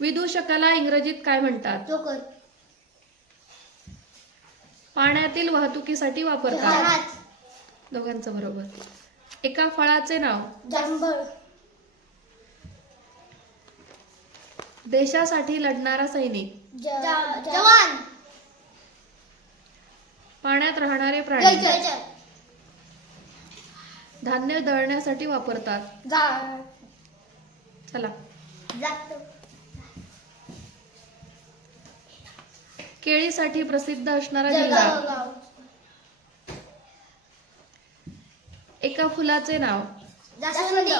विदूषकाला इंग्रजीत काय म्हणतात? जोकर. पाण्यातील वाहतुकीसाठी वापरतात. जहाज. दोघांचं बरोबर. एका फळाचे नाव? जांभळ. देशासाठी लढणारा सैनिक? जवान. पाण्यात राहणारे प्राणी? जलचर. धान्य दळण्यासाठी वापरतात. चला. जात. केळीसाठी प्रसिद्ध असणारा जिल्हा? जळगाव. एका फुलाचे नाव? जास्वंदी.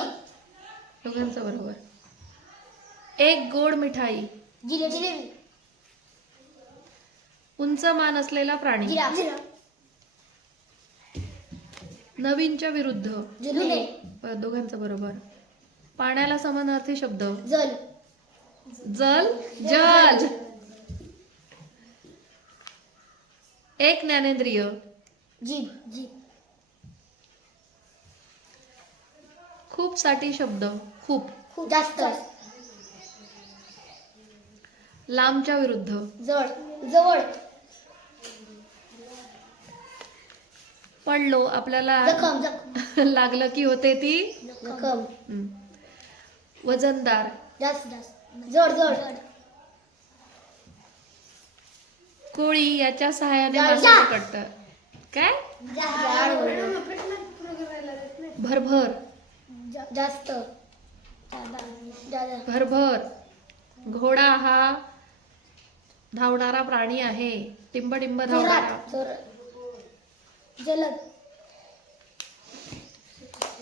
दोघांचं बरोबर. एक गोड मिठाई? जिलेबी. उंच मान असलेला प्राणी? जिराफ. नवीनच्या विरुद्ध? जुने. दोघांचं बरोबर. पाण्याला समानार्थी शब्द? जल. जल. जल. एक ज्ञानेंद्रिय? जीभ. खूप साठी शब्द? खूप. जास्त. लांबच्या विरुद्ध? जवळ. पडलो आपल्याला जखम. लागलं की होते ती? जखम. वजनदार? जास्त. जड. कोळी याच्या सहाय्याने जाळ. मासे पकडतं. काय? भरभर? जास्त. भरभर. घोडा हा धावणारा प्राणी आहे. टिंब टिंब धावणारा? जलद.